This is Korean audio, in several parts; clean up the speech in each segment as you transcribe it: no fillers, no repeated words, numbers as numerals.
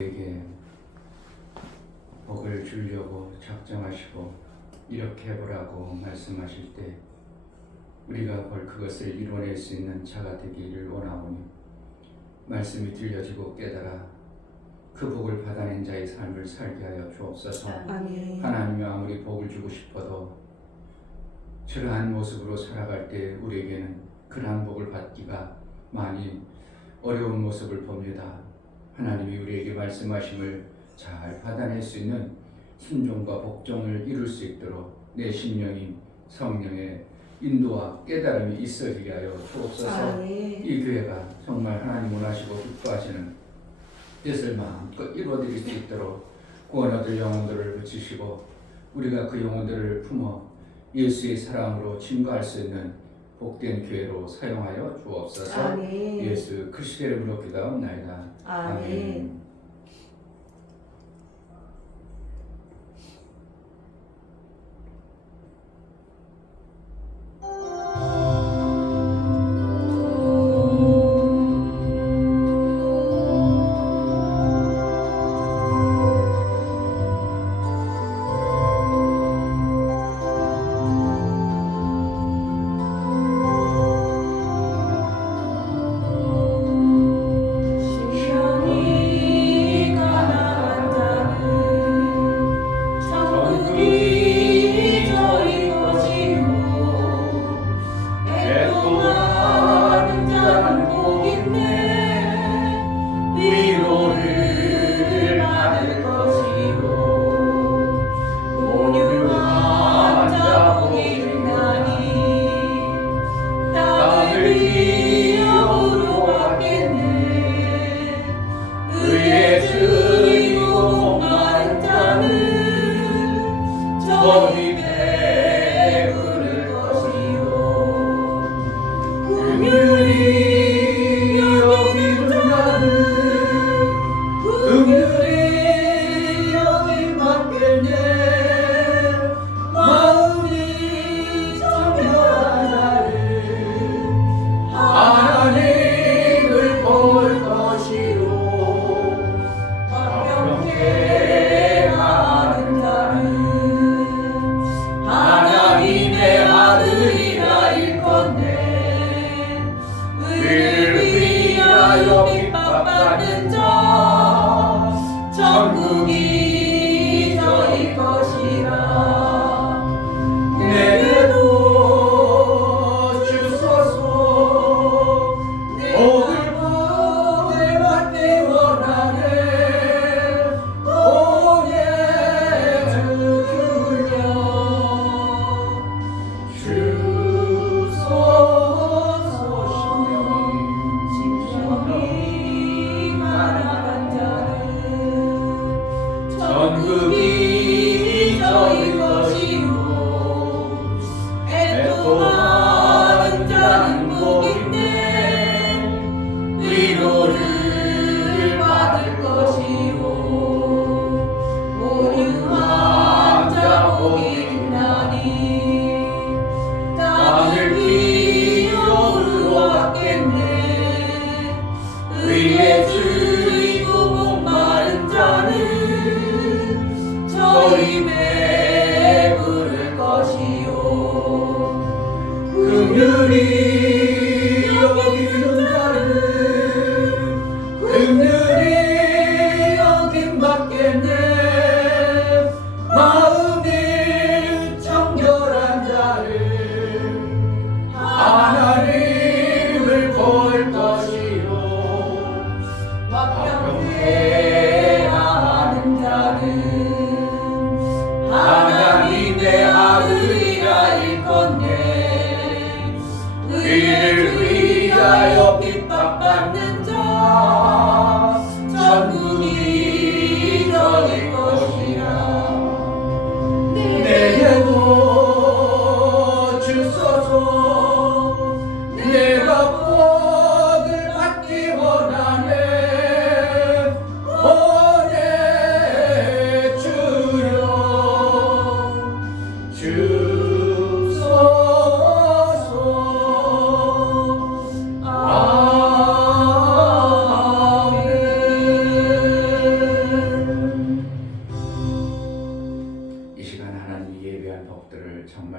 에게 복을 주려고 작정하시고 이렇게 해보라고 말씀하실 때 우리가 볼 그것을 이뤄낼 수 있는 자가 되기를 원하오니 말씀이 들려지고 깨달아 그 복을 받아낸 자의 삶을 살게 하여 주옵소서. 아멘. 하나님이 아무리 복을 주고 싶어도 저러한 모습으로 살아갈 때 우리에게는 그러한 복을 받기가 많이 어려운 모습을 봅니다. 하나님이 우리에게 말씀하심을 잘 받아낼 수 있는 순종과 복종을 이룰 수 있도록 내 심령이 성령의 인도와 깨달음이 있어지게 하여 주옵소서. 이 교회가 정말 하나님 원하시고 기뻐하시는 뜻을 마음껏 이루어드릴 수 있도록 구원 얻을 영혼들을 붙이시고 우리가 그 영혼들을 품어 예수의 사랑으로 증거할 수 있는 복된 교회로 사용하여 주옵소서. 아멘. 예수 그리스도의 이름으로 기도하옵나이다. 아멘. 하나님의 아들이라 일컫네.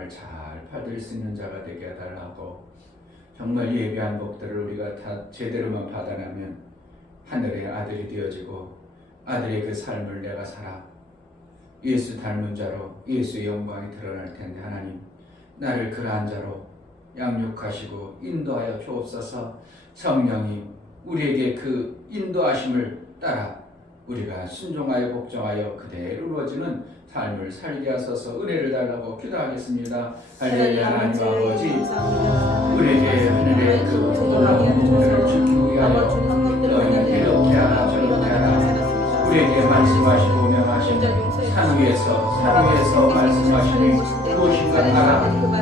잘 받을 수 있는 자가 되게 해달라고, 정말 예비한 복들을 우리가 다 제대로만 받아나면 하늘의 아들이 되어지고 아들의 그 삶을 내가 살아 예수 닮은 자로 예수의 영광이 드러날 텐데, 하나님 나를 그러한 자로 양육하시고 인도하여 주옵소서. 성령이 우리에게 그 인도하심을 따라 우리가 순종하여 복종하여 그대로 이루어지는 삶을 살게 하소서. 은혜를 달라고 기도하겠습니다. 할렐루야. 하나님 아버지, 우리에게 하늘의 그 놀라운 복들을 주기 위하여 너희는 이렇게 하라 저렇게 하라 우리에게 말씀하시고 명하신 산 위에서 말씀하시니 무엇인가 알아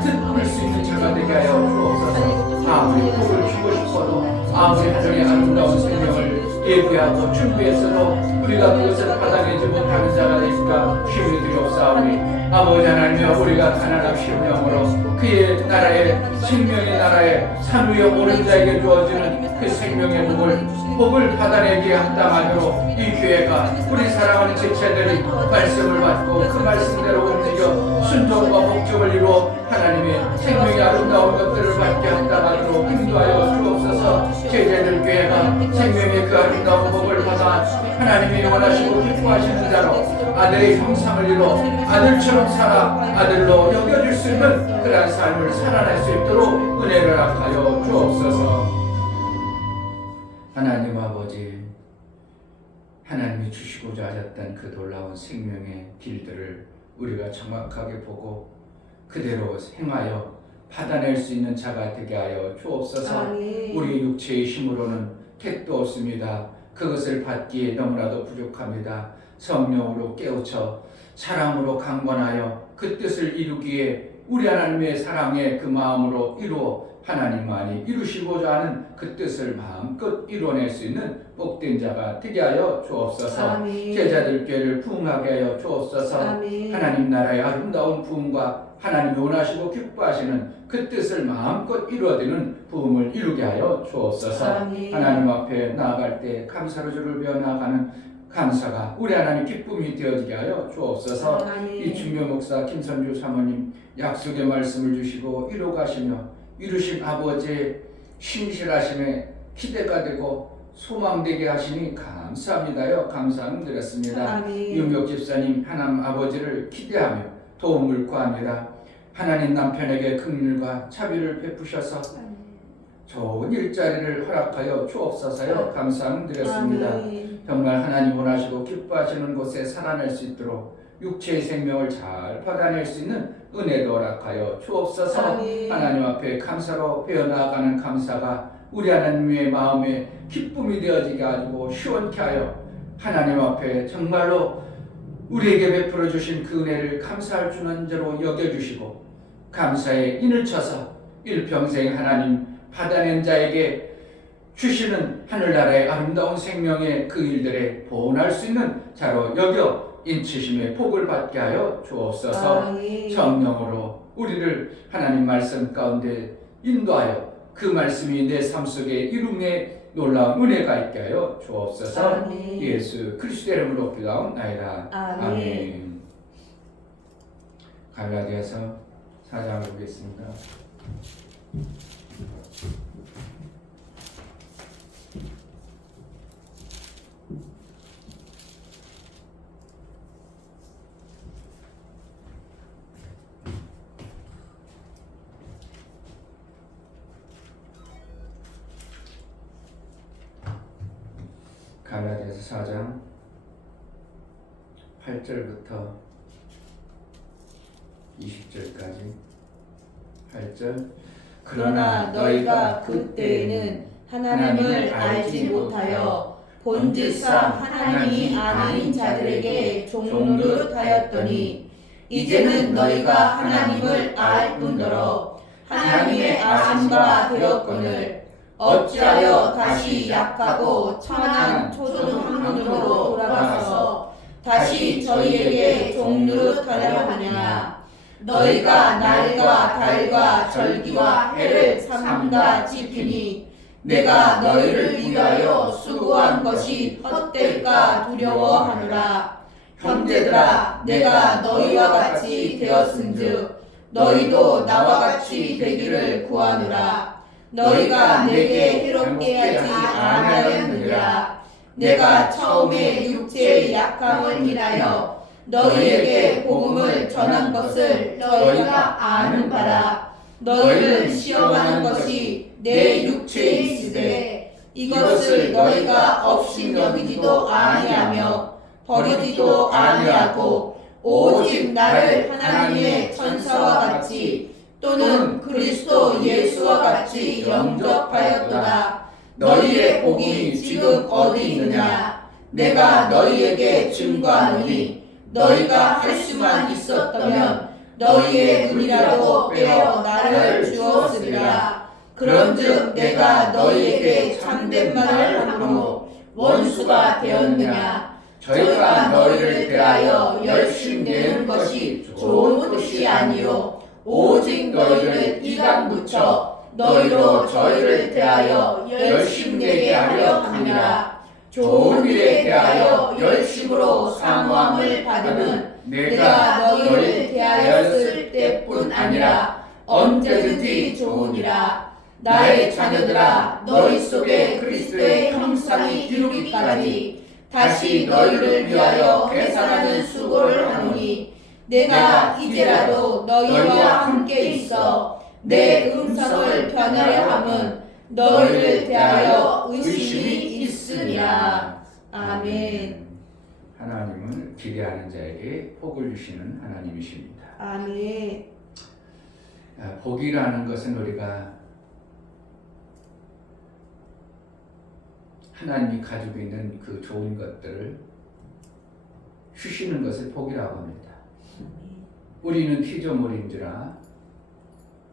듣을 수 있는 자가 되게 하여 주옵소서. 아무리 복을 주고 싶어도, 아무리 하늘의 아름다운 생명을 예비하고 준비했어도 우리가 그것을 받아내지 못하는 자가 되니까 힘이 드리옵사오니, 아버지 하나님이여, 우리가 가난한 심령으로 그의 나라의 생명의 나라에 산 위에 오른 자에게 주어지는 그 생명의 복을 받아내기에 합당하도록 이 교회가, 우리 사랑하는 지체들이 말씀을 받고 그 말씀대로 움직여 순종과 복종을 이루어 하나님의 생명의 아름다운 것들을 받게 합당하도록 인도하여 주옵소서. 제자들 교회가 생명의 그 아름다운 복을 받아 하나님이 원하시고 기뻐하시는 자로 아들의 형상을 이루어 아들처럼 살아 아들로 여겨줄 수 있는 그러한 삶을 살아낼 수 있도록 은혜를 허락하여 주옵소서. 하나님 아버지, 하나님이 주시고자 하셨던 그 놀라운 생명의 길들을 우리가 정확하게 보고 그대로 행하여 받아낼 수 있는 자가 되게 하여 주옵소서. 우리 육체의 힘으로는 택도 없습니다. 그것을 받기에 너무나도 부족합니다. 성령으로 깨우쳐 사랑으로 강권하여 그 뜻을 이루기에 우리 하나님의 사랑의 그 마음으로 이루어 하나님만이 이루시고자 하는 그 뜻을 마음껏 이루어낼 수 있는 복된 자가 되게 하여 주옵소서. 제자들 교회를 부흥하게 하여 주옵소서. 하나님 나라의 아름다운 부흥과 하나님이 원하시고 기뻐하시는 그 뜻을 마음껏 이루어지는 부흥을 이루게 하여 주옵소서. 하나님 앞에 나아갈 때 감사로 주를 배워 나아가는 감사가 우리 하나님 기쁨이 되어지게 하여 주옵소서. 이 중교 목사 김선주 사모님 약속의 말씀을 주시고 이루가시며 이루신 아버지의 신실하심에 기대가 되고 소망되게 하시니 감사합니다요. 감사함 드렸습니다. 이용혁 집사님 하나님 아버지를 기대하며 도움을 구합니다. 하나님 남편에게 긍휼과 자비를 베푸셔서 좋은 일자리를 허락하여 주옵소서요. 감사함 드렸습니다. 정말 하나님 원하시고 기뻐하시는 곳에 살아낼 수 있도록 육체의 생명을 잘 받아낼 수 있는 은혜도 허락하여 주옵소서. 하나님 앞에 감사로 배어나가는 감사가 우리 하나님의 마음에 기쁨이 되어지게 하고 시원케 하여 하나님 앞에 정말로 우리에게 베풀어 주신 그 은혜를 감사할 주는 자로 여겨주시고 감사에 인을 쳐서 일평생 하나님 받아낸 자에게 주시는 하늘나라의 아름다운 생명의 그 일들에 보온할 수 있는 자로 여겨 인치심의 복을 받게 하여 주옵소서. 성령으로 우리를 하나님 말씀 가운데 인도하여 그 말씀이 내 삶 속에 이rum에 놀라운 은혜가 있게 하여 주옵소서. 예수 그리스도의 이름으로 기도하옵나이다. 아멘. 갈라디아서 4장을 보겠습니다. 갈라디아서 4장 8절부터 20절까지 8절. 그러나 너희가 그때에는 하나님을 알지 못하여 본질상 하나님이 아닌 자들에게 종노릇하였더니 이제는 너희가 하나님을 알 뿐더러 하나님의 아심바 되었거늘 어찌하여 다시 약하고 천한 초등 학문으로 돌아가서 다시 저희에게 종노릇하려 하느냐. 너희가 날과 달과 절기와 해를 삼가 지키니 내가 너희를 위하여 수고한 것이 헛될까 두려워하노라. 형제들아, 내가 너희와 같이 되었은즉 너희도 나와 같이 되기를 구하노라. 너희가 내게 해롭게 하지 아니하였느니라. 내가 처음에 육체의 약함을 인하여 너희에게 복음을 전한 것을 너희가 아는 바라. 너희를 시험하는 것이 내 육체에 있으되 이것을 너희가 업신여기지도 아니하며 버리지도 아니하고 오직 나를 하나님의 천사와 같이 또는 그리스도 예수와 같이 영접하였도다. 너희의 복이 지금 어디 있느냐? 내가 너희에게 증거하노니 너희가 할 수만 있었다면 너희의 눈이라도 빼어 나를 주었으리라. 그런즉 내가 너희에게 참된 말을 함으로 원수가 되었느냐? 저희가 너희를 대하여 열심 내는 것이 좋은 것이 아니요 오직 너희를 이간 붙여 너희로 저희를 대하여 열심 내게 하려 함이라. 좋은 일에 대하여 열심으로 사모함을 받으면 내가 너희를 대하였을 때뿐 아니라 언제든지 좋으니라. 나의 자녀들아, 너희 속에 그리스도의 형상이 이루기까지 다시 너희를 위하여 회상하는 수고를 하노니 내가 이제라도 너희와 함께 있어 내 음성을 변하려 함은 너희를 대하여 의심이 있으니라. 아멘. 하나님은 기대하는 자에게 복을 주시는 하나님이십니다. 아멘. 복이라는 것은 우리가 하나님이 가지고 있는 그 좋은 것들을 주시는 것을 복이라고 합니다. 우리는 피조물인지라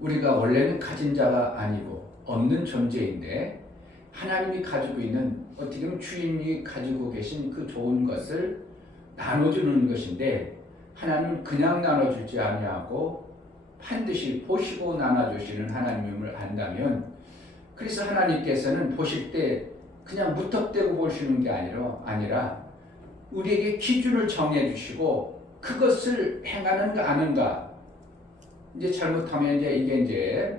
우리가 원래는 가진 자가 아니고 없는 존재인데 하나님이 가지고 있는 어떻게 보면 주인이 가지고 계신 그 좋은 것을 나눠주는 것인데 하나님은 그냥 나눠주지 아니하고 반드시 보시고 나눠주시는 하나님임을 안다면 그래서 하나님께서는 보실 때 그냥 무턱대고 보시는 게 아니라 우리에게 기준을 정해 주시고 그것을 행하는가 아는가 이제 잘못하면 이게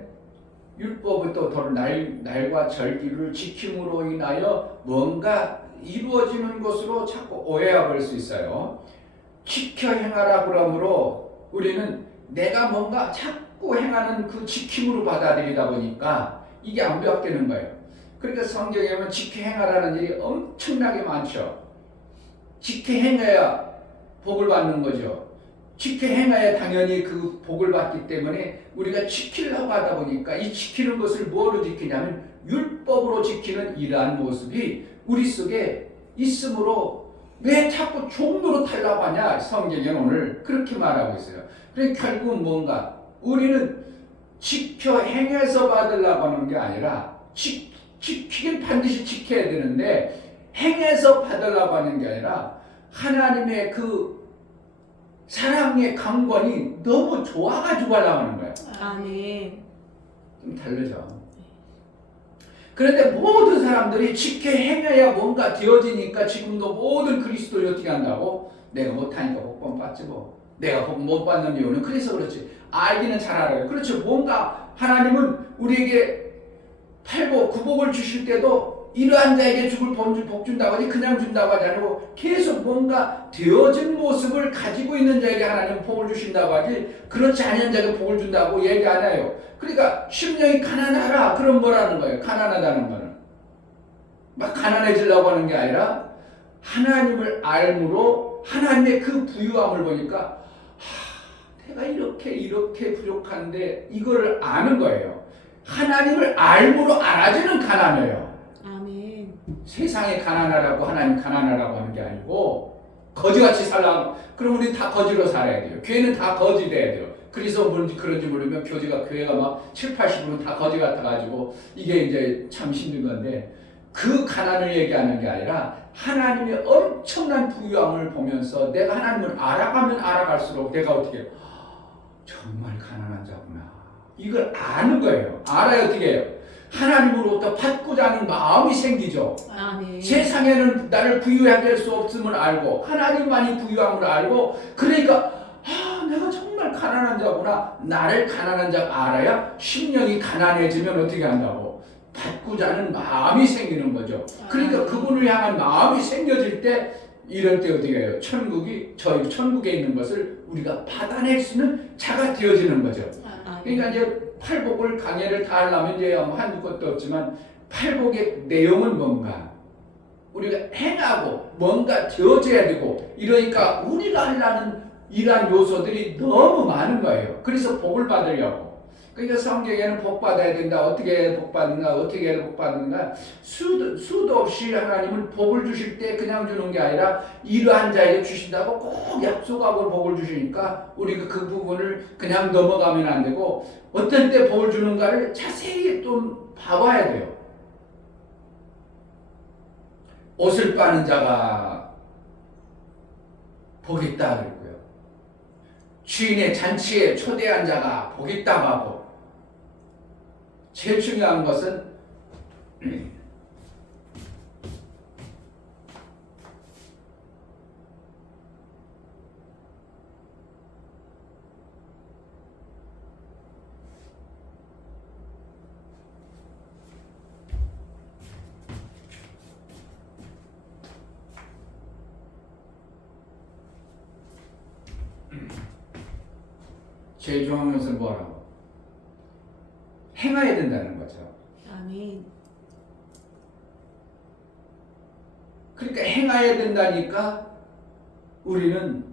율법부터 날과 절기를 지킴으로 인하여 뭔가 이루어지는 것으로 자꾸 오해해 버릴 수 있어요. 지켜 행하라 그러므로 우리는 내가 뭔가 자꾸 행하는 그 지킴으로 받아들이다 보니까 이게 안 배웠되는 거예요. 그러니까 성경에 보면 지켜 행하라는 일이 엄청나게 많죠. 지켜 행해야 복을 받는 거죠. 지켜 행해야 당연히 그 복을 받기 때문에 우리가 지키려고 하다 보니까 이 지키는 것을 뭐로 지키냐면 율법으로 지키는 이러한 모습이 우리 속에 있으므로 왜 자꾸 종로로 타려고 하냐 성경에는 오늘 그렇게 말하고 있어요. 그러니까 결국은 뭔가 우리는 지켜 행해서 받으려고 하는 게 아니라 지키긴 반드시 지켜야 되는데 행해서 받으려고 하는 게 아니라 하나님의 그 사랑의 강권이 너무 좋아가지고 하려고 하는 거예요. 아멘. 좀 다르죠. 그런데 모든 사람들이 지켜 행해야 뭔가 되어지니까 지금도 모든 그리스도를 어떻게 한다고? 내가 못하니까 복권 받지 뭐. 내가 복 못 받는 이유는 그래서 그렇지. 알기는 잘 알아요. 그렇죠. 뭔가 하나님은 우리에게 팔복, 구복을 주실 때도 이러한 자에게 죽을 복 준다고 하지 그냥 준다고 하지 않고 계속 뭔가 되어진 모습을 가지고 있는 자에게 하나님은 복을 주신다고 하지 그렇지 않은 자에게 복을 준다고 얘기 안 해요. 그러니까 심령이 가난하라 그럼 뭐라는 거예요? 가난하다는 거는 막 가난해지려고 하는 게 아니라 하나님을 알므로 하나님의 그 부유함을 보니까 내가 이렇게 부족한데 이거를 아는 거예요. 하나님을 알므로 알아지는 가난이에요. 아멘. 세상에 가난하라고 하나님 가난하라고 하는 게 아니고 거지같이 살라고 그럼 우리 다 거지로 살아야 돼요. 교회는 다 거지 돼야 돼요. 그래서 뭔지 그런지 모르면 교회가 막 7, 80%는 다 거지 같아가지고 이게 이제 참 힘든 건데 그 가난을 얘기하는 게 아니라 하나님의 엄청난 부유함을 보면서 내가 하나님을 알아가면 알아갈수록 내가 어떻게 정말 가난한 자구나 이걸 아는 거예요. 알아야 어떻게 해요? 하나님으로부터 받고자 하는 마음이 생기죠. 아멘. 세상에는 나를 부유하게 할 수 없음을 알고 하나님만이 부유함을 알고 그러니까 내가 정말 가난한 자구나. 나를 가난한 자 알아야 심령이 가난해지면 어떻게 한다고? 받고자 하는 마음이 생기는 거죠. 그러니까 그분을 향한 마음이 생겨질 때 이럴 때 어떻게 해요? 저희 천국에 있는 것을 우리가 받아낼 수 있는 자가 되어지는 거죠. 그러니까 이제 팔복을 강해를 다 하려면 이제 한두 것도 없지만 팔복의 내용은 뭔가? 우리가 행하고 뭔가 되어져야 되고 이러니까 우리가 하려는 이러한 요소들이 너무 많은 거예요. 그래서 복을 받으려고. 그러니까 성경에는 복 받아야 된다. 어떻게 복 받는가? 어떻게 해야 복 받는가? 수도 없이 하나님은 복을 주실 때 그냥 주는 게 아니라 이러한 자에게 주신다고 꼭 약속하고 복을 주시니까 우리가 그 부분을 그냥 넘어가면 안 되고 어떤 때 복을 주는가를 자세히 좀 봐봐야 돼요. 옷을 빠는 자가 복이 있다 그랬고요. 주인의 잔치에 초대한 자가 복이 있다고 하고 제일 중요한 것은 제일 중요한 것은 뭐라고? 행해야 된다는 거죠. 아멘. 그러니까 행해야 된다니까 우리는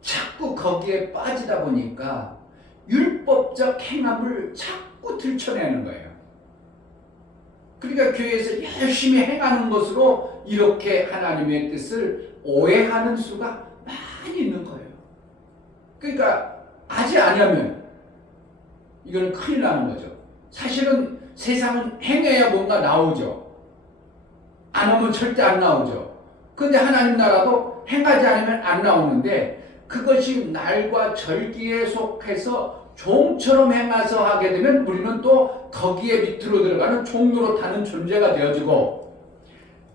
자꾸 거기에 빠지다 보니까 율법적 행함을 자꾸 들춰내는 거예요. 그러니까 교회에서 열심히 행하는 것으로 이렇게 하나님의 뜻을 오해하는 수가 많이 있는 거예요. 그러니까 하지 않으면 이거는 큰일 나는 거죠. 사실은 세상은 행해야 뭔가 나오죠. 안 하면 절대 안 나오죠. 그런데 하나님 나라도 행하지 않으면 안 나오는데 그것이 날과 절기에 속해서 종처럼 행해서 하게 되면 우리는 또 거기에 밑으로 들어가는 종로로 타는 존재가 되어지고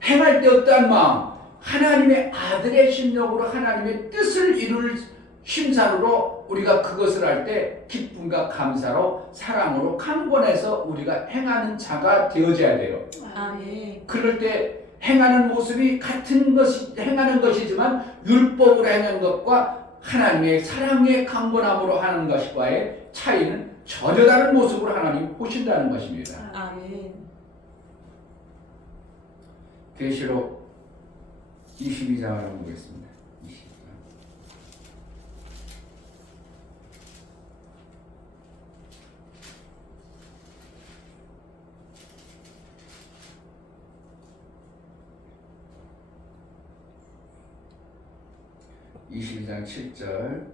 행할 때 어떠한 마음? 하나님의 아들의 심령으로 하나님의 뜻을 이룰 심사로 우리가 그것을 할 때 기쁨과 감사로 사랑으로 강권해서 우리가 행하는 자가 되어져야 돼요. 아멘. 그럴 때 행하는 모습이 같은 것이 행하는 것이지만 율법으로 행하는 것과 하나님의 사랑의 강권함으로 하는 것과의 차이는 전혀 다른 모습으로 하나님이 보신다는 것입니다. 아멘. 계시록 22장을 보겠습니다. 22장. (22장 7절)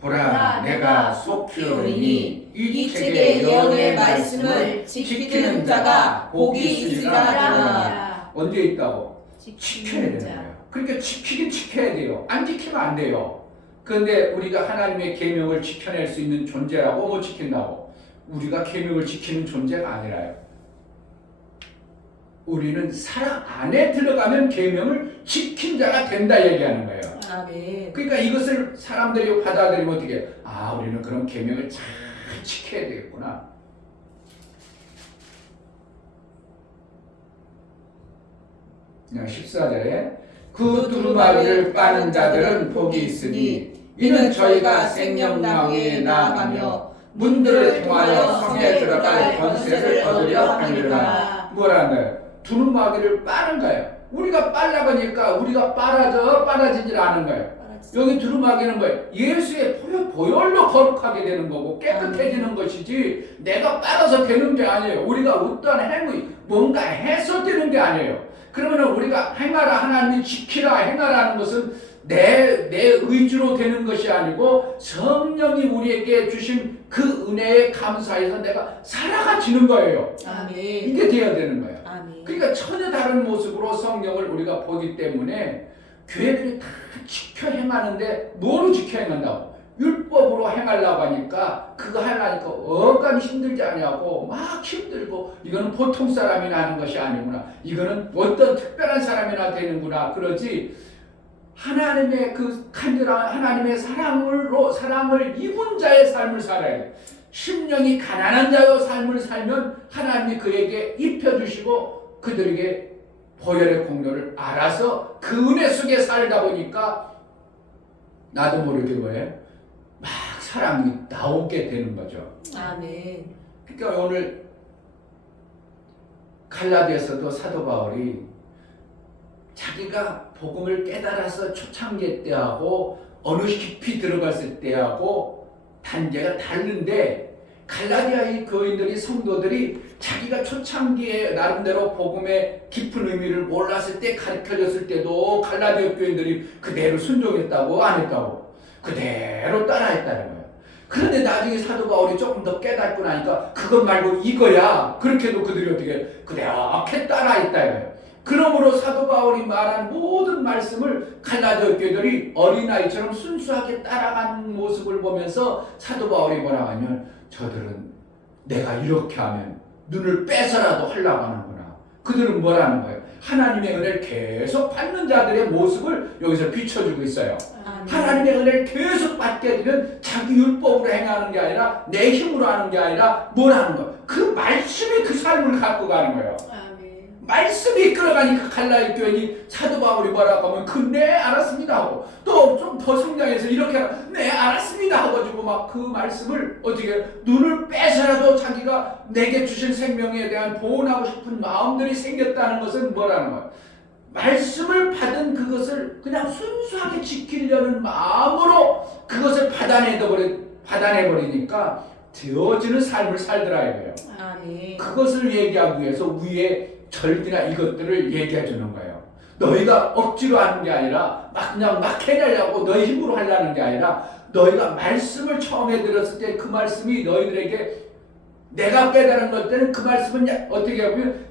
보라 내가 속 키우리니 이 책의 예언의 말씀을 지키는 자가 복이 있으리라 하느니라. 언제 있다고? 지켜야 되는 거예요. 그러니까 지키긴 지켜야 돼요. 안 지키면 안 돼요. 그런데 우리가 하나님의 계명을 지켜낼 수 있는 존재라고 못 지킨다고? 우리가 계명을 지키는 존재가 아니라요. 우리는 사랑 안에 들어가면 계명을 지킨 자가 된다 얘기하는 거예요. 아멘. 그러니까 이것을 사람들이 받아들이면 어떻게 해요? 아, 우리는 그런 계명을 잘 지켜야 되겠구나. 그냥 14절에 그 두루마리를 빠는 자들은 복이 있으니 이는 저희가 생명나무에 나아가며 문들을 통하여 성에 들어갈 권세를 얻으려 하니라. 뭐라는 두루마리를 빠는 거예요. 우리가 빨라보니까 우리가 빨아지질 않은 거예요. 여기 두루마기는 뭐예요? 예수의 보혈로 거룩하게 되는 거고 깨끗해지는 것이지 내가 빨아서 되는 게 아니에요. 우리가 어떤 행위 뭔가 해서 되는 게 아니에요. 그러면 우리가 행하라 하나님이 지키라 행하라는 것은 내 의지로 되는 것이 아니고 성령이 우리에게 주신 그 은혜에 감사해서 내가 살아가지는 거예요. 아멘. 이게 돼야 되는 거예요. 아멘. 그러니까 전혀 다른 모습으로 성경을 우리가 보기 때문에 교회들이 다 지켜 행하는데 뭐로 지켜 행한다고? 율법으로 행하려고 하니까 그거 하려니까 어간 힘들지 않냐고 막 힘들고 이거는 보통 사람이나 하는 것이 아니구나. 이거는 어떤 특별한 사람이나 되는구나. 그러지 하나님의 그 간절한 하나님의 사랑을 입은 자의 삶을 살아야 돼. 심령이 가난한 자의 삶을 살면 하나님이 그에게 입혀주시고 그들에게 보혈의 공로를 알아서 그 은혜 속에 살다 보니까 나도 모르게 막 사랑이 나오게 되는 거죠. 아멘. 그러니까 오늘 갈라디아서도 사도 바울이 자기가 복음을 깨달아서 초창기 때하고 어느 깊이 들어갔을 때하고 단계가 다른데 갈라디아의 교인들이 성도들이 자기가 초창기에 나름대로 복음의 깊은 의미를 몰랐을 때 가르쳐줬을 때도 갈라디아 교인들이 그대로 순종했다고 안 했다고 그대로 따라했다는 거예요. 그런데 나중에 사도 바울이 조금 더 깨닫고 나니까 그것 말고 이거야. 그렇게도 그들이 어떻게 그대로 따라했다 이거예요. 그러므로 사도 바울이 말한 모든 말씀을 갈라디아 교인들이 어린아이처럼 순수하게 따라가는 모습을 보면서 사도 바울이 뭐라고 하냐면 저들은 내가 이렇게 하면 눈을 빼서라도 하려고 하는구나. 그들은 뭐라는 거예요? 하나님의 은혜를 계속 받는 자들의 모습을 여기서 비춰주고 있어요. 하나님의 은혜를 계속 받게 되면 자기 율법으로 행하는 게 아니라 내 힘으로 하는 게 아니라 뭘 하는 거예요? 그 말씀이 그 삶을 갖고 가는 거예요. 말씀이 이끌어가니까 갈라디아 교인이 사도 바울이 뭐라고 하면 네 알았습니다 하고 또 좀 더 성장해서 이렇게 네 알았습니다 하고 막 그 말씀을 어떻게 눈을 빼서라도 자기가 내게 주신 생명에 대한 보온하고 싶은 마음들이 생겼다는 것은 뭐라는 거예요? 말씀을 받은 그것을 그냥 순수하게 지키려는 마음으로 그것을 받아내버리니까 되어지는 삶을 살더라 이거예요. 그것을 얘기하기 위해서 위에 절기나 이것들을 얘기해 주는 거예요. 너희가 억지로 하는 게 아니라 그냥 해내려고 너희 힘으로 하려는 게 아니라 너희가 말씀을 처음에 들었을 때 그 말씀이 너희들에게 내가 깨달은 것 때는 그 말씀은 어떻게 하면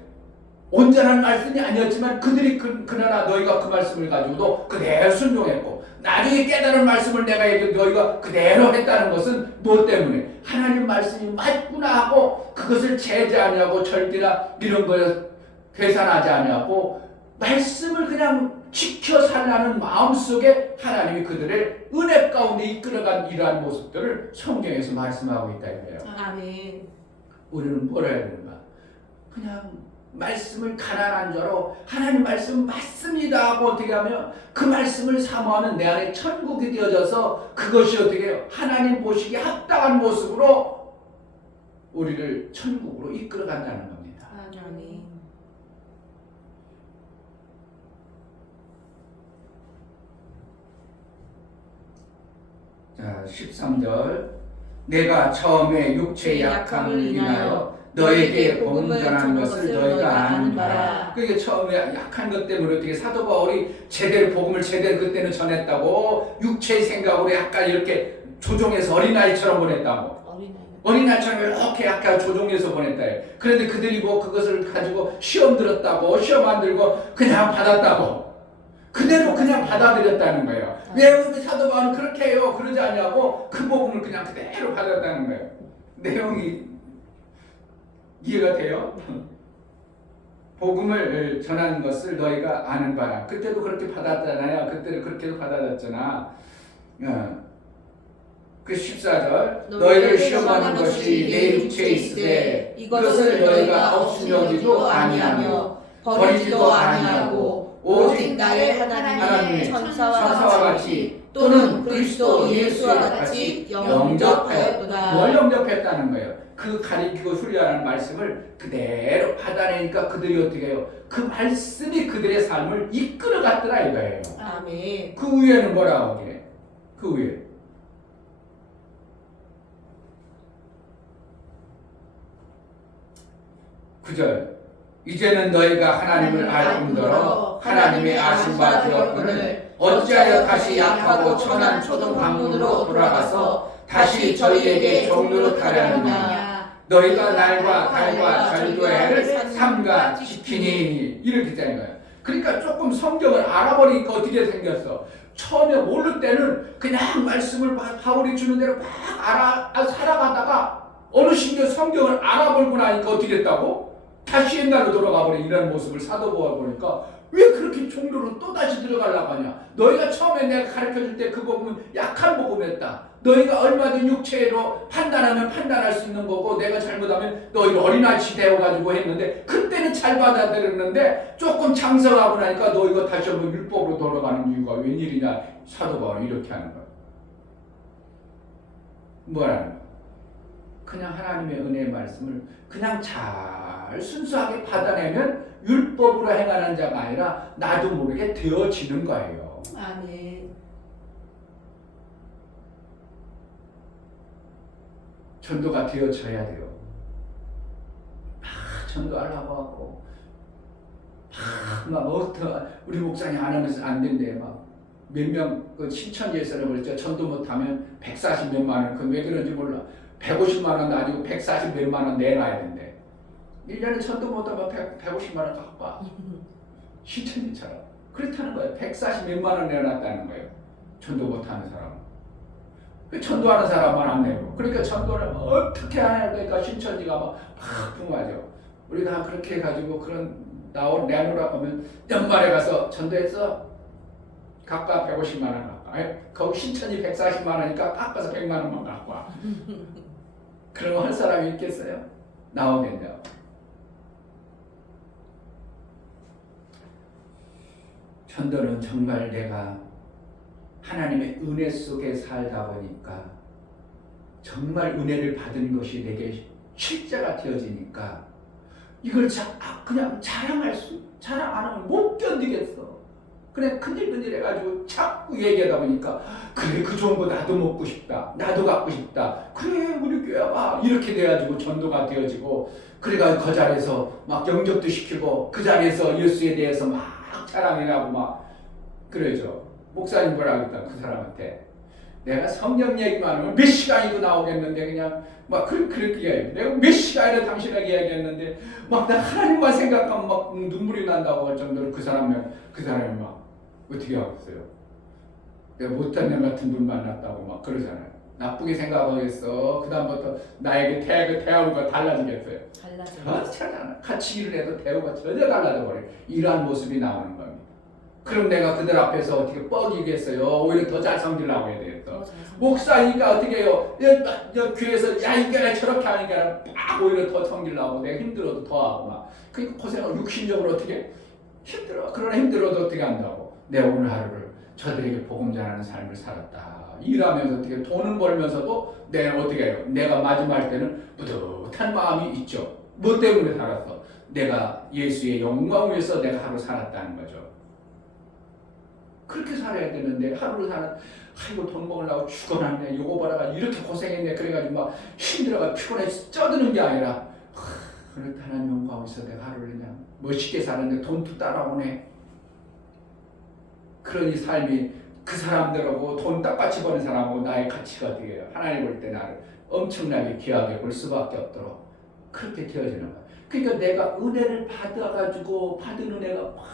온전한 말씀이 아니었지만 그들이 그러나 너희가 그 말씀을 가지고도 그대로 순종했고 나중에 깨달은 말씀을 내가 얘기해 너희가 그대로 했다는 것은 무엇 때문에 하나님 말씀이 맞구나 하고 그것을 제재하냐고 절기나 이런 거에 계산하지 않냐고 말씀을 그냥 지켜 살라는 마음속에 하나님이 그들의 은혜 가운데 이끌어간 이러한 모습들을 성경에서 말씀하고 있다 이거예요. 아멘. 우리는 뭘 해야 되는가? 그냥 말씀을 가난한 자로 하나님 말씀 맞습니다 하고 어떻게 하면 그 말씀을 사모하면 내 안에 천국이 되어져서 그것이 어떻게 해요? 하나님 보시기에 합당한 모습으로 우리를 천국으로 이끌어 간다는 겁니다. 아멘. 자, 13절 내가 처음에 육체의 약함을 인하여 너에게 복음을 전한 것을 너희가 아는 바라. 그게 처음에 약한 것 때문에 어떻게 사도 바울이 제대로 복음을 제대로 그때는 전했다고 육체의 생각으로 약간 이렇게 조종해서 어린아이처럼 보냈다고 어린아이처럼 이렇게 약간 조종해서 보냈다. 그런데 그들이 그것을 가지고 시험 들었다고 시험 안 들고 그냥 받았다고 그대로 그냥 받아들였다는 거예요. 왜 우리 사도 바울은 그렇게 해요? 그러지 않냐고 그 복음을 그냥 그대로 받았다는 거예요. 내용이 이해가 돼요? 복음을 전하는 것을 너희가 아는 바라. 그때도 그렇게 받았잖아요. 그때도 그렇게도 받아들였잖아. 그 14절 너희를 시험하는 것이 내 육체에 있으되 이것을 너희가 없이 여기도 아니하며 버리지도 아니하고 오직 나의 하나님의 천사와 같이 또는 그리스도 예수와 같이 영접하였구나. 뭘 영접했다는 거예요? 그 가리키고 훈련하는 말씀을 그대로 받아내니까 그들이 어떻게 해요? 그 말씀이 그들의 삶을 이끌어 갔더라 이거예요. 아멘. 그 위에는 뭐라고 하게? 그 위에 9절 이제는 너희가 하나님을 알 뿐더러 하나님의 아신 바 되었거늘 어찌하여 다시 약하고 천한 초동 방문으로 돌아가서 다시 저희에게 종노릇 하려느냐. 너희가 날과 달과 절도 해를 삼가 지키니 이렇게 되는 거예요. 그러니까 조금 성경을 알아버리니까 어떻게 생겼어? 처음에 모를 때는 그냥 말씀을 바울이 주는 대로 막 살아가다가 어느 순간 성경을 알아보고 나니까 어떻게 됐다고? 다시 옛날로 돌아가 버린 이런 모습을 사도 보아 보니까 왜 그렇게 종교로 또다시 들어가려고 하냐? 너희가 처음에 내가 가르쳐줄 때 그 복음은 약한 복음이었다. 너희가 얼마든 육체로 판단하면 판단할 수 있는 거고 내가 잘못하면 너희를 어린아이 되어가지고 했는데 그때는 잘 받아들였는데 조금 장성하고 나니까 너희가 다시 한번 율법으로 돌아가는 이유가 웬일이냐? 사도 바울은 이렇게 하는 거야. 뭐라는 거야? 그냥 하나님의 은혜의 말씀을 그냥 잘 순수하게 받아내면 율법으로 행하는 자가 아니라 나도 모르게 되어지는 거예요. 아멘. 전도가 되어져야 돼요. 전도하려고 하고 막 우리 목사님 안 하면서 안 된대. 막 몇 명 그 신천지에서는 그랬죠. 전도 못하면 140 몇만 원. 그 왜 그런지 몰라. 150만 원 아니고 140 몇만 원 내놔야 된대. 1년에 전도 못하면 150만 원 갖고 와. 신천지처럼. 그렇다는 거예요. 140 몇만 원 내놨다는 거예요. 전도 못하는 사람은. 그 전도하는 사람만 안 내고. 그러니까 전도를 어떻게 하냐. 그러니까 신천지가 막 풍부하죠. 우리가 그렇게 해가지고 그런 내놓으라고 하면 연말에 가서 전도했어. 각각 150만 원 갖고 와. 거기 신천지 140만 원이니까 깎아서 100만 원만 갖고 와. 그런 거 할 사람이 있겠어요? 나오겠냐고. 전도는 정말 내가 하나님의 은혜 속에 살다 보니까 정말 은혜를 받은 것이 내게 실제가 되어지니까 이걸 그냥 자랑 안 하면 못 견디겠어. 그냥 근질근질 해가지고 자꾸 얘기하다 보니까 그래 그 좋은 거 나도 먹고 싶다. 나도 갖고 싶다. 그래 우리 교회 와. 이렇게 돼가지고 전도가 되어지고 그래가 그 자리에서 막 영접도 시키고 그 자리에서 예수에 대해서 막 자랑해가고 막 그러죠. 목사님 뭐라고 했다 그 사람한테 내가 성령 얘기만 하면 몇 시간이고 나오겠는데 그냥 막 그렇게 이야기해. 내가 몇 시간이나 당신에게 이야기했는데 막 나 하나님만 생각하면 막 눈물이 난다고 할 정도로 그 사람이 막 어떻게 하겠어요? 내가 못한 년 같은 분 만났다고 막 그러잖아요. 나쁘게 생각하겠어. 그 다음부터 나에게 대우가 달라지겠어요. 달라져. 같이 일을 해도 대우가 전혀 달라져 버려요. 이러한 모습이 나오는 겁니다. 그럼 내가 그들 앞에서 어떻게 뻐기겠어요? 오히려 더 잘 성질나고 해야 되겠어. 목사니까 어떻게 해요? 교회에서 야 이게 저렇게 하는 게 아니라 막 오히려 더 성질나고 내가 힘들어도 더 하고 막 그러니까 고생을 육신적으로 어떻게 힘들어. 그러나 힘들어도 어떻게 한다고. 내가 오늘 하루를 저들에게 복음 전하는 삶을 살았다. 일하면서 어떻게 돈을 벌면서도 내가 어떻게 해요? 내가 마지막 때는 뿌듯한 마음이 있죠. 뭐 때문에 살았어? 내가 예수의 영광을 위해서 내가 하루 살았다는 거죠. 그렇게 살아야 되는데 하루를 아이고 돈 먹으려고 죽어놨네. 요거 벌어가 이렇게 고생했네. 그래가지고 막 힘들어가 피곤해 쪄드는 게 아니라 그렇다 하나님 영광을 위해서 내가 하루를 그냥 멋있게 사는데 돈도 따라오네. 그러니 삶이 그 사람들하고 돈 똑같이 버는 사람하고 나의 가치가 어떻게 해요? 하나님 볼 때 나를 엄청나게 귀하게 볼 수밖에 없도록 그렇게 되어지는 거야. 그러니까 내가 은혜를 받아가지고 받은 은혜가 막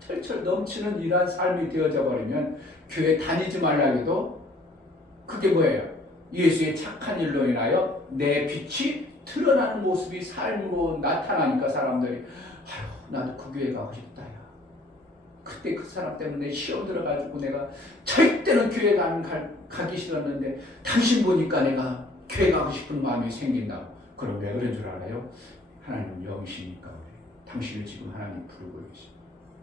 철철 넘치는 이러한 삶이 되어져 버리면 교회 다니지 말라 해도 그게 뭐예요? 예수의 착한 일로 인하여 내 빛이 드러나는 모습이 삶으로 나타나니까 사람들이 아유 나도 그 교회 가고 싶다. 야. 그때 그 사람 때문에 시험 들어가지고 내가 절대로 교회 가기 싫었는데 당신 보니까 내가 교회 가고 싶은 마음이 생긴다고. 그럼 왜 그런 줄 알아요? 하나님은 영이시니까 그래. 당신을 지금 하나님 부르고 계시.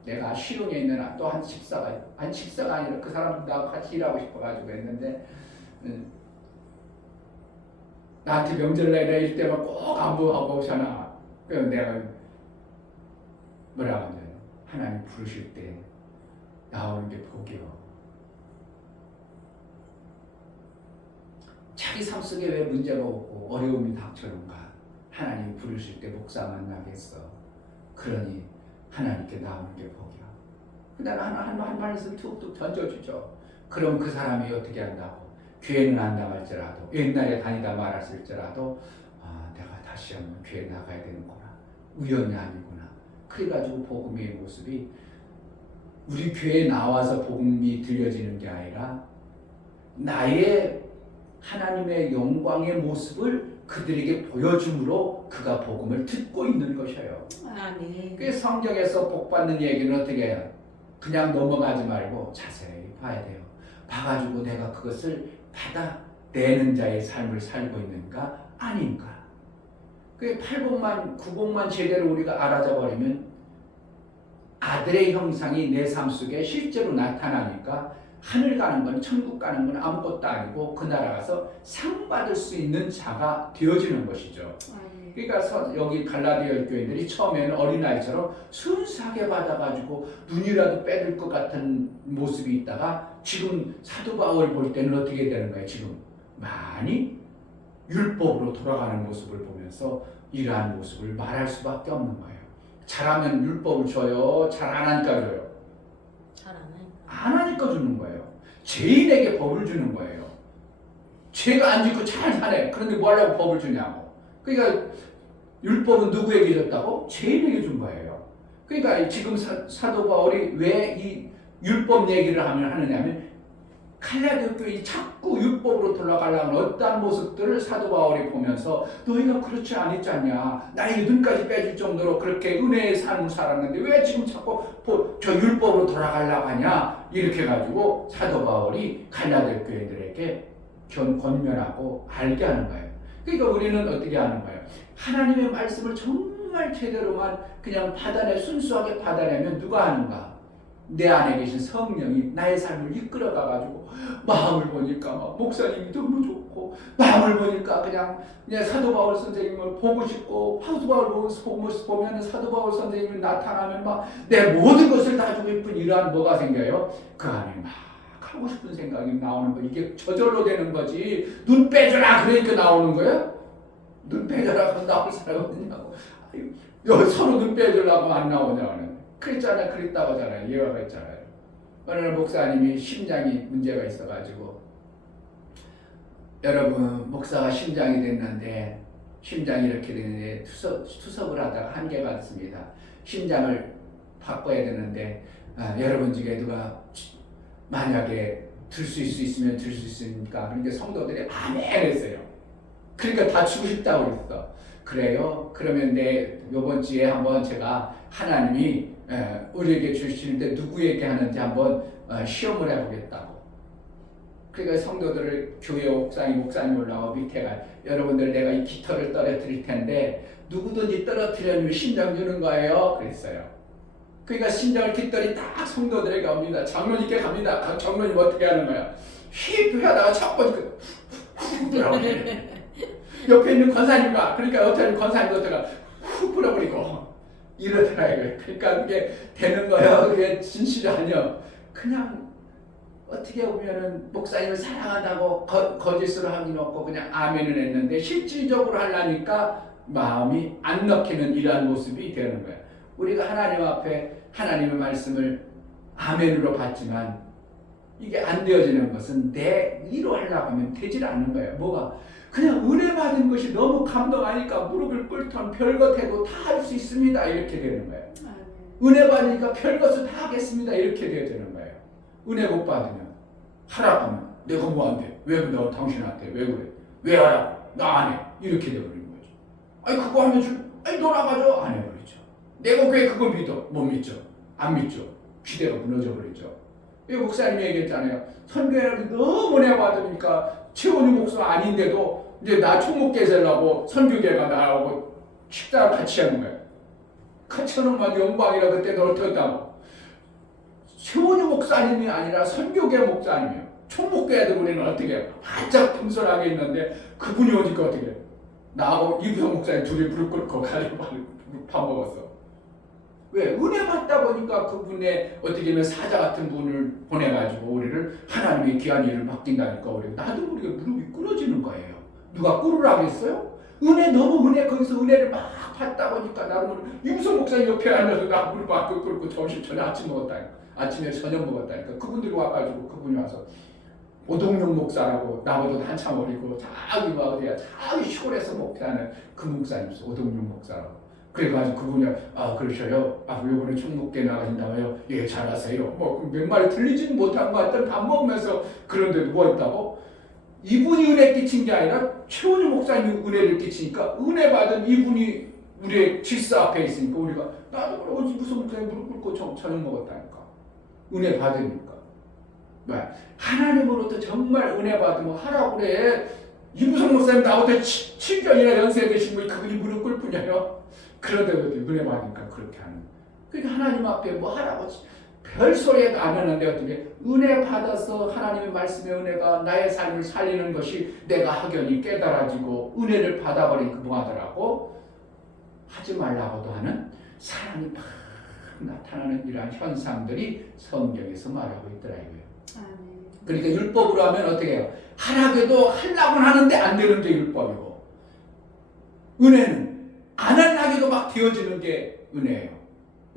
내가 시흥에 있는 또 한 집사가 아니라 그 사람도 나하고 같이 일하고 싶어가지고 했는데 나한테 명절날에 일 때만 꼭 안부하고 오잖아. 그래서 내가 뭐라고 하냐. 하나님 부르실 때 나오는 게 복이요. 자기 삶 속에 왜 문제가 없고 어려움이 닥쳐는가. 하나님 부르실 때 목사 만나겠어. 그러니 하나님께 나오는 게 복이야. 그다음 한 말씀 툭툭 던져주죠. 그럼 그 사람이 어떻게 한다고? 교회는 안 나갈지라도 옛날에 다니다 말았을지라도 내가 다시 한번 교회 나가야 되는구나. 우연이 아니구나. 그래가지고 복음의 모습이 우리 교회에 나와서 복음이 들려지는 게 아니라 나의 하나님의 영광의 모습을 그들에게 보여줌으로 그가 복음을 듣고 있는 것이에요. 아멘. 그 성경에서 복받는 얘기는 어떻게 해요? 그냥 넘어가지 말고 자세히 봐야 돼요. 봐가지고 내가 그것을 받아내는 자의 삶을 살고 있는가 아닌가. 그 8복만 9복만 제대로 우리가 알아져버리면 아들의 형상이 내 삶 속에 실제로 나타나니까 하늘 가는 건, 천국 가는 건 아무것도 아니고 그 나라 가서 상 받을 수 있는 자가 되어지는 것이죠. 아멘. 그러니까 여기 갈라디아 교인들이 처음에는 어린아이처럼 순수하게 받아가지고 눈이라도 빼들 것 같은 모습이 있다가 지금 사도 바울 볼 때는 어떻게 되는 거예요? 지금 많이 율법으로 돌아가는 모습을 보면서 이러한 모습을 말할 수밖에 없는 거예요. 잘하면 율법을 줘요? 잘 안 하니까 줘요? 안 하니까 주는 거예요. 죄인에게 법을 주는 거예요. 죄가 안 짓고 잘 사네. 그런데 뭐 하려고 법을 주냐고. 그러니까 율법은 누구에게 줬다고? 죄인에게 준 거예요. 그러니까 지금 사도 바울이 왜 이 율법 얘기를 하느냐면 갈라디아 교회에 자꾸 율법으로 돌아가려는 어떠한 모습들을 사도 바울이 보면서 너희가 그렇지 않았지 않냐. 나의 눈까지 빼줄 정도로 그렇게 은혜의 삶을 살았는데 왜 지금 자꾸 저 율법으로 돌아가려고 하냐. 이렇게 가지고 사도 바울이 갈라디아 교회들에게 권면하고 알게 하는 거예요. 그러니까 우리는 어떻게 하는 거예요? 하나님의 말씀을 정말 제대로만 그냥 순수하게 받아내면 누가 하는가? 내 안에 계신 성령이 나의 삶을 이끌어가가지고 마음을 보니까 막 목사님이 너무 좋고 마음을 보니까 그냥 사도 바울 선생님을 보고 싶고 사도 바울 보면 사도 바울 선생님이 나타나면 막 내 모든 것을 다 주고 싶은 이러한 뭐가 생겨요? 그 안에 막 하고 싶은 생각이 나오는 거. 이게 저절로 되는 거지. 눈 빼줘라 그러니까 나오는 거예요? 눈 빼줘라 그럼 나올 사람 어디냐고. 서로 눈 빼주려고 안 나오냐고. 그랬잖아요. 그랬다고 하잖아요. 예화가 있잖아요. 어느 날 목사님이 심장이 문제가 있어가지고 여러분 목사가 심장이 됐는데 심장이 이렇게 되는데 투석을 하다가 한계가 있습니다. 심장을 바꿔야 되는데 여러분 중에 누가 만약에 들 수 있으면 들 수 있으니까 그러니까 성도들이 아멘 했어요. 그러니까 다 주고 싶다고 그랬어. 그래요? 그러면 요번 주에 한번 제가 하나님이 우리에게 주시는데 누구에게 하는지 한번 시험을 해보겠다고. 그러니까 성도들을 교회 옥상에 목사님 올라와 밑에가 여러분들 내가 이 깃털을 떨어뜨릴 텐데 누구든지 떨어뜨리면 심장 주는 거예요. 그랬어요. 그러니까 심장을 깃털이 딱 성도들에게 옵니다. 장로님께 갑니다. 장로님 어떻게 하는 거야? 휘 하다가 자꾸 옆에 있는 권사님과 그러니까 어떤 권사님도 어떻게 훅 불어버리고 이러더라고요. 그러니까 그게 되는 거예요. 그게 진실이 아니요. 그냥 어떻게 보면은 목사님을 사랑한다고 거짓으로 하긴 없고 그냥 아멘을 했는데 실질적으로 하려니까 마음이 안 넣히는 이러한 모습이 되는 거예요. 우리가 하나님 앞에 하나님의 말씀을 아멘으로 받지만 이게 안 되어지는 것은 내 이로 하려고 하면 되질 않는 거예요. 뭐가? 그냥 은혜 받은 것이 너무 감동하니까 무릎을 꿇던 별것 해도 다 할 수 있습니다. 이렇게 되는 거예요. 은혜 받으니까 별것을 다 하겠습니다. 이렇게 되어지는 거예요. 은혜 못 받으면 하라고 하면 내가 뭐 안 돼? 왜 너 당신한테 왜 그래? 왜 하라? 나 안 해. 이렇게 되어버리는 거죠. 아니 그거 하면 아니 놀아가죠. 안 해버리죠. 내가 왜 그거 믿어? 못 믿죠. 안 믿죠. 기대가 무너져 버리죠. 이 목사님이 얘기했잖아요. 선교회를 너무 은혜 받으니까 최원희 목사 아닌데도 이제 나 총목계 세려고 선교계가 나하고 식사를 같이 하는 거예요. 같이 하는 건 영광이라 그때도 어떻게 했다고. 최원희 목사님이 아니라 선교계 목사님이에요. 총목계에도 우리는 어떻게 해요? 바짝 겸손하게 있는데 그분이 오니까 어떻게 해요? 나하고 이부성 목사님 둘이 무릎 꿇고 가지고 밥 먹었어. 왜? 은혜 받다 보니까 그분의 어떻게 보면 사자 같은 분을 보내가지고 우리를 하나님의 귀한 일을 맡긴다니까 나도 모르게 무릎이 꿇어지는 거예요. 누가 꿇으라고 했어요? 거기서 은혜를 막 받다 보니까 나는 임성 목사님 옆에 앉아서 나 무릎 꿇고 점심 저녁 아침 먹었다니까. 아침에 저녁 먹었다니까. 그분들이 와가지고 그분이 와서 오동용 목사라고 나보다 한참 어리고 자기 시골에서 목회하는 그 목사님 있어. 오동용 목사라고. 그래가지고 그분이 그러셔요. 요번에 총목계 나가신다고요? 예, 잘하세요. 몇 마리 들리지는 못한 것 같던 밥 먹으면서 그런데 누워있다고? 이분이 은혜 끼친 게 아니라 최원희 목사님이 은혜를 끼치니까 은혜 받은 이분이 우리의 질서 앞에 있으니까 우리가 나도 그래 어제 무슨 목사님 무릎 꿇고 저녁 먹었다니까. 은혜 받으니까. 왜? 하나님으로부터 정말 은혜 받으면 하라고 그래. 이무성 목사님 나보다 7년이나 연세 되신 분이 그분이 무릎 꿇으냐요? 그러더라도 은혜 받으니까 그렇게 하는. 그러니까 하나님 앞에 뭐 하라고 별 소리도 안 하는데 어떻게 은혜 받아서 하나님의 말씀의 은혜가 나의 삶을 살리는 것이 내가 확연히 깨달아지고 은혜를 받아버리니까 뭐하더라고? 하지 말라고도 하는 사랑이 막 나타나는 이러한 현상들이 성경에서 말하고 있더라고요. 그러니까 율법으로 하면 어떻게 해요? 하라고 해도 하려고는 하는데 안 되는 게 율법이고 은혜는 안 하려고 해도 막 되어지는 게 은혜예요.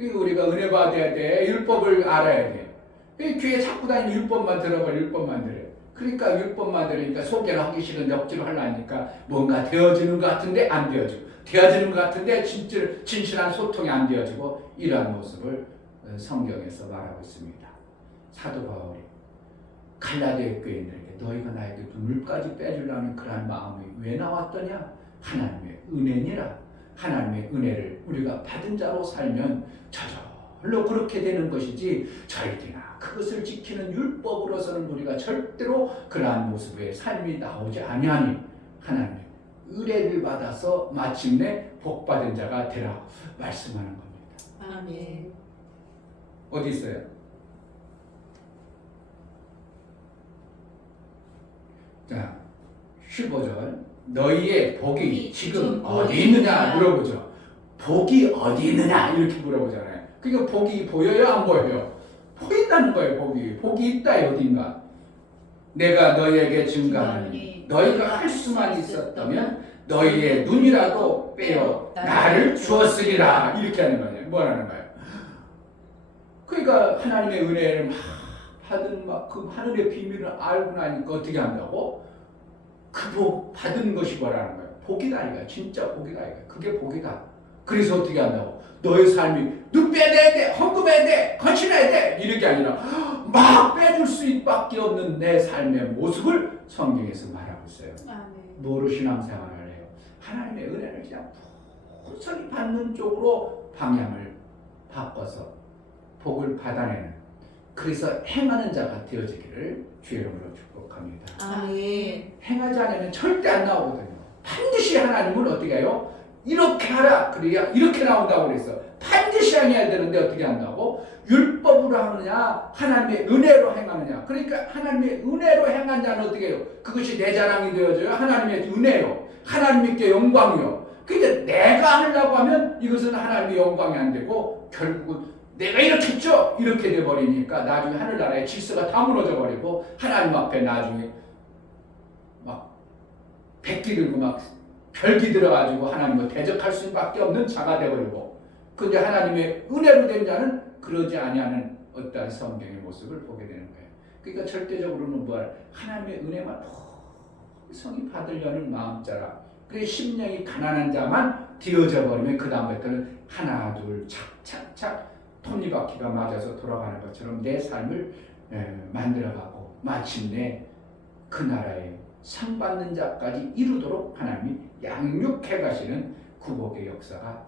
우리가 은혜 받아야 돼. 율법을 알아야 돼. 귀에 자꾸 다니는 율법만 들어봐. 율법만 들어. 그러니까 율법만 들으니까 소개를 하기 싫은데 억지로 하려니까 뭔가 되어지는 것 같은데 안 되어지고 되어지는 것 같은데 진실한 소통이 안 되어지고 이러한 모습을 성경에서 말하고 있습니다. 사도 바울이 갈라디아 교인들에게 너희가 나에게 눈물까지 빼주려는 그러한 마음이 왜 나왔더냐? 하나님의 은혜니라. 하나님의 은혜를 우리가 받은 자로 살면 저절로 그렇게 되는 것이지 절대나 그것을 지키는 율법으로서는 우리가 절대로 그러한 모습의 삶이 나오지 아니하니 하나님의 은혜를 받아서 마침내 복받은 자가 되라 말씀하는 겁니다. 아멘. 어디 있어요? 자, 15절 너희의 복이 지금 어디 있느냐 물어보죠. 복이 어디 있느냐 이렇게 물어보잖아요. 그러니까 복이 보여요 안 보여요? 보인다는 거예요. 복이 있다 어딘가. 내가 너희에게 증가하니 너희가 할 수만 있었다면 너희의 눈이라도 빼어 나를 주었으리라 이렇게 하는 거예요. 뭐라는 거예요? 그러니까 하나님의 은혜를 막 받은 그 하늘의 비밀을 알고 나니까 어떻게 한다고? 그 복 받은 것이 뭐라는 거예요? 복이다 이거야. 진짜 복이다 이거야. 그게 복이다. 그래서 어떻게 한다고? 너의 삶이 눈 빼내야 돼, 헌금해야 돼, 거칠해야 돼 이렇게 아니라 막 빼줄 수밖에 없는 내 삶의 모습을 성경에서 말하고 있어요. 뭐로 신앙생활을 해요? 하나님의 은혜를 그냥 풍성히 받는 쪽으로 방향을 바꿔서 복을 받아내는 그래서 행하는 자가 되어지기를 주의 이름으로 축복합니다. 아멘. 행하지 않으면 절대 안 나오거든요. 반드시 하나님은 어떻게 해요? 이렇게 하라 그래야 이렇게 나온다고 그랬어. 반드시 행해야 되는데 어떻게 한다고? 율법으로 하느냐 하나님의 은혜로 행하느냐. 그러니까 하나님의 은혜로 행한 자는 어떻게 해요? 그것이 내 자랑이 되어져요. 하나님의 은혜요. 하나님께 영광이요. 그러니까 내가 하려고 하면 이것은 하나님의 영광이 안 되고 결국은 내가 이렇게 했죠? 이렇게 돼버리니까 나중에 하늘나라의 질서가 다 무너져 버리고 하나님 앞에 나중에 막 백기 들고 막 별기 들어가지고 하나님을 대적할 수밖에 없는 자가 되어버리고 근데 하나님의 은혜로 된 자는 그러지 아니하는 어떠한 성경의 모습을 보게 되는 거예요. 그러니까 절대적으로는 뭘 하나님의 은혜만 풍성히 받으려는 마음자라. 그래서 심령이 가난한 자만 뒤어져 버리면 그 다음부터는 하나 둘 착착착 톱니바퀴가 맞아서 돌아가는 것처럼 내 삶을 만들어가고 마침내 그 나라의 상 받는 자까지 이루도록 하나님이 양육해 가시는 구복의 역사가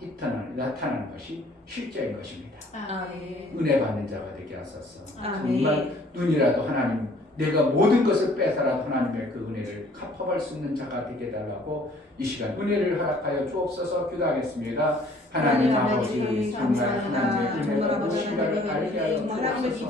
나타나는 것이 실제인 것입니다. 아멘. 은혜 받는 자가 되게 하소서. 아멘. 정말 눈이라도 하나님 내가 모든 것을 빼서라도 하나님의 그 은혜를 갚아갈 수 있는 자가 되게 해달라고 이 시간 은혜를 허락하여 주옵소서. 기도하겠습니다. 하나님 아버지 정말 하나님의 은혜가 무엇인가를 알게 하여 주옵소서.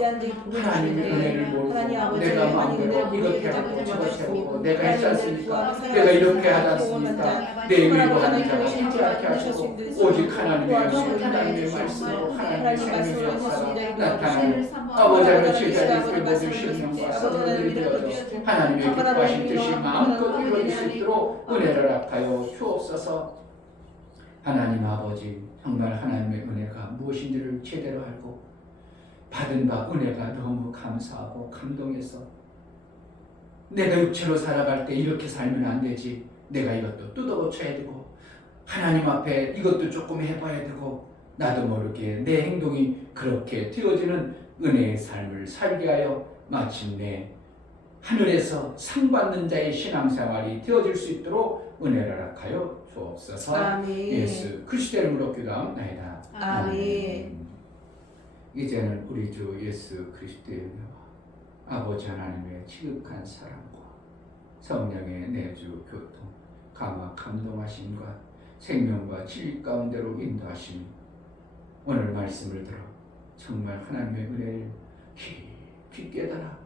하나님의 은혜를 모르고 내가 마음대로 이렇게 하고 저렇게 하고 내가 했지 않습니까? 내가 이렇게 하지 않습니까? 내 의로 하는 자가 생지 않게 하시고 오직 하나님의 은혜 하나님의 말씀으로 하나님의 생명의 역사가 나타나는 아버지 하나님 제자들의 모든 심령과 소원을 되어서 하나님의 기뻐하신 뜻이 마음껏 이루어질 수 있도록 은혜를 허락하여 주옵소서. 하나님 아버지 정말 하나님의 은혜가 무엇인지를 제대로 알고 받은 바 은혜가 너무 감사하고 감동해서 내가 육체로 살아갈 때 이렇게 살면 안 되지. 내가 이것도 뜯어고쳐야 되고 하나님 앞에 이것도 조금 해봐야 되고 나도 모르게 내 행동이 그렇게 되어지는 은혜의 삶을 살게 하여 마침내 하늘에서 상 받는 자의 신앙생활이 되어질 수 있도록 은혜를 허락하여 주옵소서. 아멘. 예수 그리스도의 이름으로 기도합니다. 아멘. 이제는 우리 주 예수 그리스도의 은혜와 아버지 하나님의 지극한 사랑과 성령의 내주 교통, 감화 감동하심과 생명과 진리 가운데로 인도하심이 오늘 말씀을 들어 정말 하나님의 은혜를 깊이 깨달아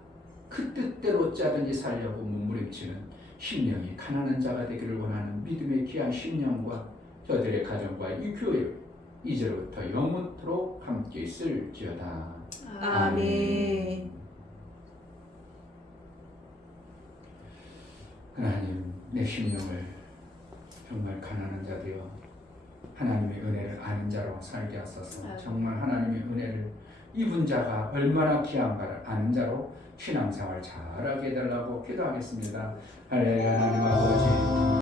그 뜻대로 짜든지 살려고 몸부림치는 심령이 가난한 자가 되기를 원하는 믿음의 귀한 심령과 저들의 가정과 이 교회 이제로부터 영원토록 함께 있을지어다. 아멘. 하나님, 내 심령을 정말 가난한 자 되어 하나님의 은혜를 아는 자로 살게 하소서. 정말 하나님의 은혜를 입은 자가 얼마나 귀한가를 아는 자로 신앙생활 잘하게 해달라고 기도하겠습니다. 할렐루야. 하나님 아버지,